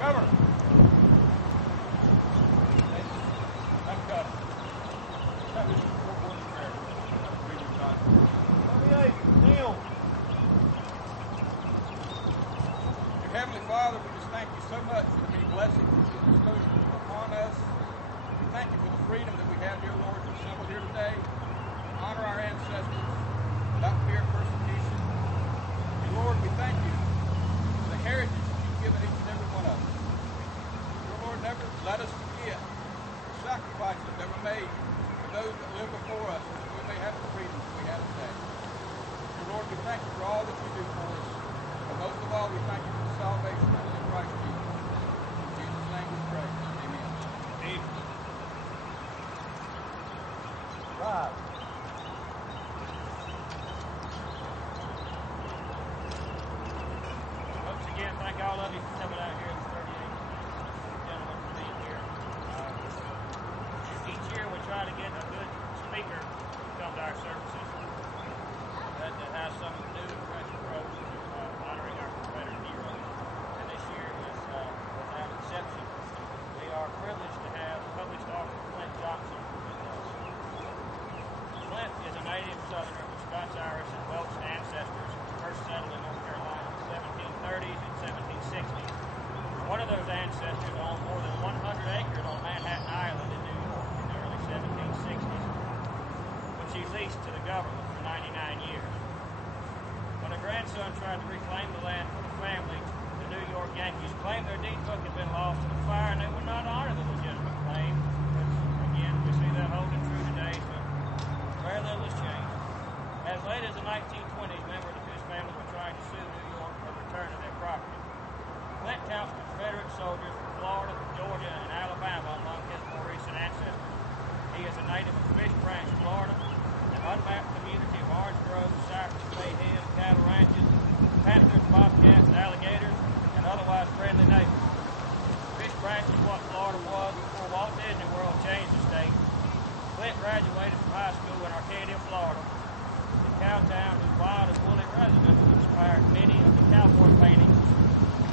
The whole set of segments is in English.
Cover. I've got it. That was your one prayer. Read your God. 28. Kneel. Dear Heavenly Father, we just thank you so much for the many blessings that you bestow upon us. We thank you for the freedom that we have, dear Lord, to assemble here today, honor our ancestors without fear of persecution. And Lord, we thank you for the heritage that you've given each and every one of us. Dear Lord, never let us forget the sacrifices that were made for those that lived before us, so that we may have the freedom that we have today. Dear Lord, we thank you for all that you do for us. And most of all, we thank you for the salvation that is in Christ Jesus. In Jesus' name we pray. Amen. Amen. Right. Once again, thank all of you for coming out here. It's 38 gentlemen for being here. Each year we try to get a good speaker to come to our services that has some new and fresh approach to honoring our Confederate heroes. And this year is without exception. We are privileged to have published author Clint Johnson with us. Clint is a native Southerner with Scots-Irish and Welsh ancestors, first settled in North Carolina in the 1730s and 1760s. One of those ancestors owned more than 100 acres on Manhattan Island in New York in the early 1760s, which he leased to the government for 99 years. When a grandson tried to reclaim the land for the family, the New York Yankees claimed their deed book had been lost in a fire and they would not honor the legitimate claim, which, again, we see that holding true today, but very little has changed. As late as the 1920s, members of his family were trying to sue New York for return of their property. Clint counts Confederate soldiers from Florida, Georgia, and Alabama among his more recent ancestors. He is a native of Fish Branch, Florida, an unmapped community of orange groves, cypress, bayhead, cattle ranches, panthers, bobcats, alligators, and otherwise friendly neighbors. Fish Branch is what Florida was before Walt Disney World changed the state. Clint graduated from high school in Arcadia, Florida, the cowtown whose wild and woolly residents inspired many of the cowboy paintings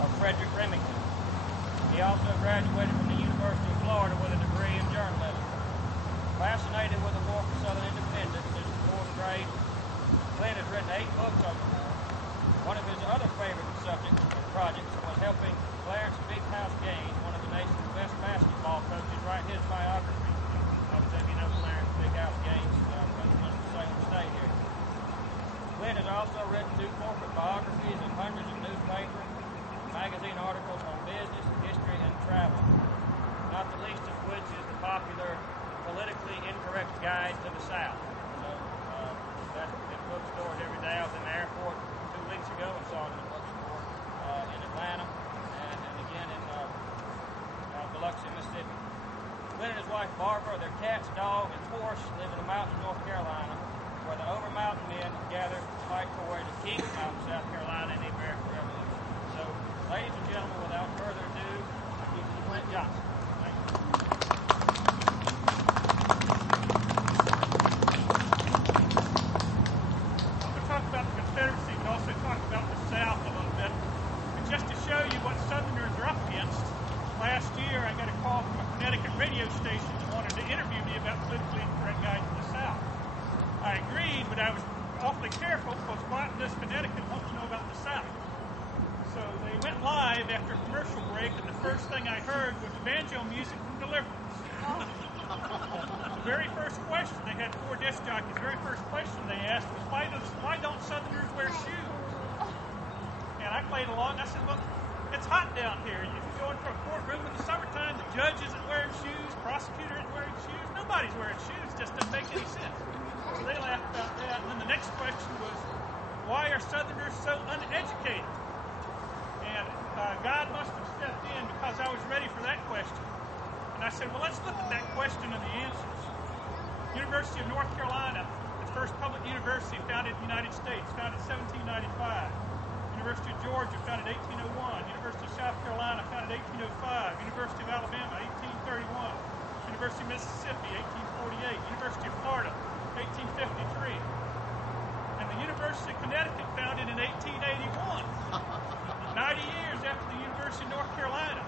of Frederick Remington. He also graduated from the University of Florida with a degree in journalism. Fascinated with the war for Southern independence since the fourth grade, Clint has written 8 books on the war. One of his other favorite subjects and projects was helping Clarence Big House Gaines, one of the nation's best basketball coaches, write his biography. Obviously, if you know Clarence Big House Gaines, coach of Salem State here. Clint has also written 2 corporate biographies and hundreds of newspaper and magazine articles on business, history, and travel, not the least of which is the popular Politically Incorrect Guide to the South. So that's in bookstores every day. I was in the airport 2 weeks ago and saw it in the bookstore in Atlanta and again in Biloxi, Mississippi. Clint and his wife Barbara, their cats, dog, and horse live in the mountains of North Carolina, where the Over Mountain men gathered to fight for where the King Mountain, South Carolina, in the American Revolution. So, ladies and gentlemen, without further ado, I give you Clint Johnson. Thank you. I'm going to talk about the Confederacy, but also talk about the South a little bit. And just to show you what Southerners are up against, last year I got a call from a Connecticut radio station that wanted to interview me about politically incorrect guide to the South. I agreed, but I was awfully careful because what does Connecticut want to know about the South? So they went live after a commercial break, and the first thing I heard was banjo music from Deliverance. The very first question, they had 4 disc jockeys, the very first question they asked was, why don't Southerners wear shoes? And I played along. I said, well, it's hot down here. If you go into a courtroom in the summertime, the judge isn't wearing shoes, prosecutor isn't wearing shoes, nobody's wearing shoes. It just doesn't make any sense. So they laughed about that. And then the next question was, why are Southerners so uneducated? And God must have stepped in because I was ready for that question. And I said, well, let's look at that question and the answers. University of North Carolina, the first public university founded in the United States, founded in 1795. University of Georgia, founded 1801. University of South Carolina, founded 1805. University of Alabama, 1831. University of Mississippi, 1848. University of Florida, 1853. And the University of Connecticut, founded in 1881. 90 years after the University of North Carolina.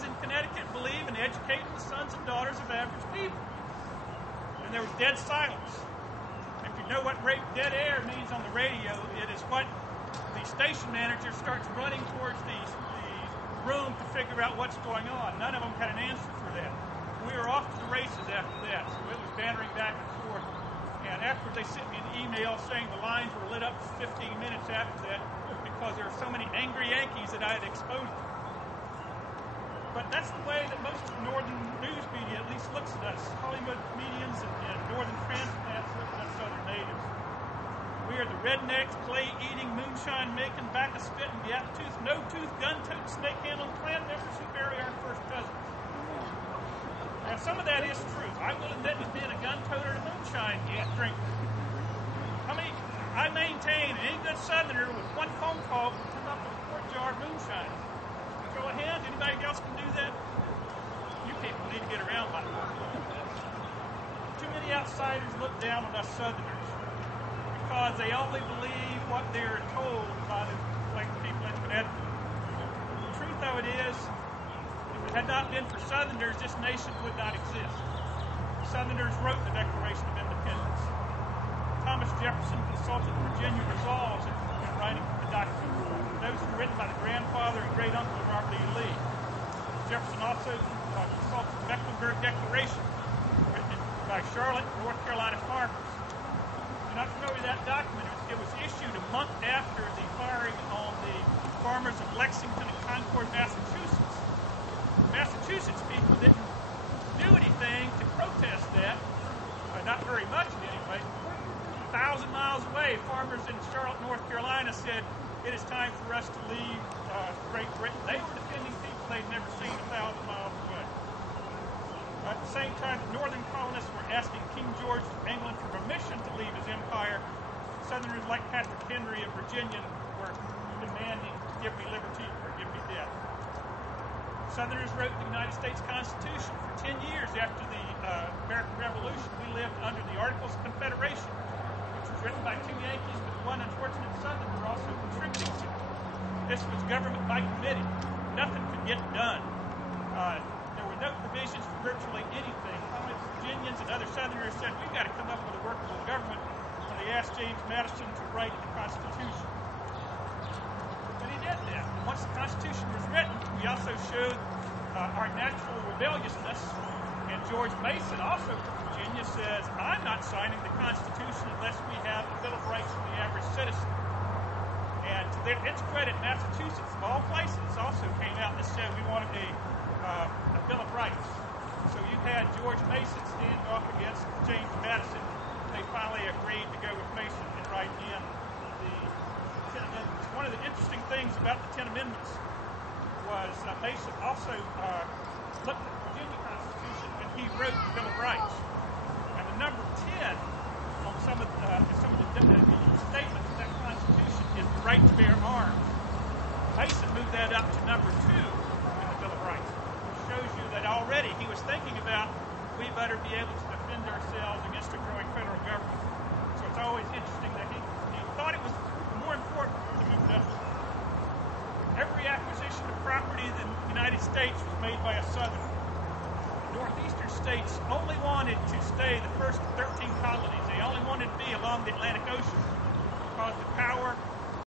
Yankees in Connecticut believe in educating the sons and daughters of average people. And there was dead silence. If you know what dead air means on the radio, it is what the station manager starts running towards the room to figure out what's going on. None of them had an answer for that. We were off to the races after that, so it was bantering back and forth. And after they sent me an email saying the lines were lit up for 15 minutes after that because there were so many angry Yankees that I had exposed them. But that's the way that most of the northern news media at least looks at us. Hollywood comedians and northern transplants look at us southern natives. We are the rednecks, clay-eating, moonshine-making, back-a-spitting, gap-toothed, no-tooth, gun-toting, snake-handling clan members who bury our first cousins. Now, some of that is true. I will admit to being a gun-toter and a moonshine drinker. I maintain any good southerner with one phone call can come up with a quart jar of moonshine. Show of hands, anybody else can do that? You people need to get around like that. Too many outsiders look down on us southerners because they only believe what they're told by the people in Connecticut. The truth of it is, if it had not been for Southerners, this nation would not exist. Southerners wrote the Declaration of Independence. Thomas Jefferson consulted Virginia resolves in writing the document. Those were written by the grandfather and great uncle of Robert E. Lee. Jefferson also consulted the Mecklenburg Declaration, written by Charlotte, North Carolina farmers. You're not familiar with that document. It was issued a month after the firing on the farmers of Lexington and Concord, Massachusetts. The Massachusetts people didn't do anything to protest that, not very much anyway. 1,000 miles away, farmers in Charlotte, North Carolina said, it is time for us to leave Great Britain. They were defending people they'd never seen 1,000 miles away. At the same time, the northern colonists were asking King George of England for permission to leave his empire. Southerners like Patrick Henry of Virginia were demanding, give me liberty or give me death. Southerners wrote the United States Constitution. For 10 years after the American Revolution, we lived under the Articles of Confederation, which was written by two Yankees, but one unfortunate Southerner also contributing to it. This was government by committee. Nothing could get done. There were no provisions for virtually anything. Virginians and other Southerners said, we've got to come up with a workable government, and they asked James Madison to write the Constitution. But he did that. Once the Constitution was written, we also showed our natural rebelliousness, and George Mason, also from Virginia, says, I'm not signing the Constitution unless we have a Bill of Rights for the average citizen. And to its credit, Massachusetts, of all places, also came out and said we wanted a Bill of Rights. So you had George Mason stand off against James Madison. They finally agreed to go with Mason and write in the 10 Amendments. One of the interesting things about the 10 Amendments was Mason also looked at the Virginia Constitution and he wrote the Bill of Rights. And the number 10 on some of the statements of that Constitution is the right to bear arms. Mason moved that up to number 2 in the Bill of Rights, which shows you that already he was thinking about we better be able to defend ourselves against a growing federal government. So it's always interesting that he thought it was more important to move it up. Every acquisition of property in the United States was made by a Southerner. The northeastern states only wanted to stay the first 13 colonies. They only wanted to be along the Atlantic Ocean because the power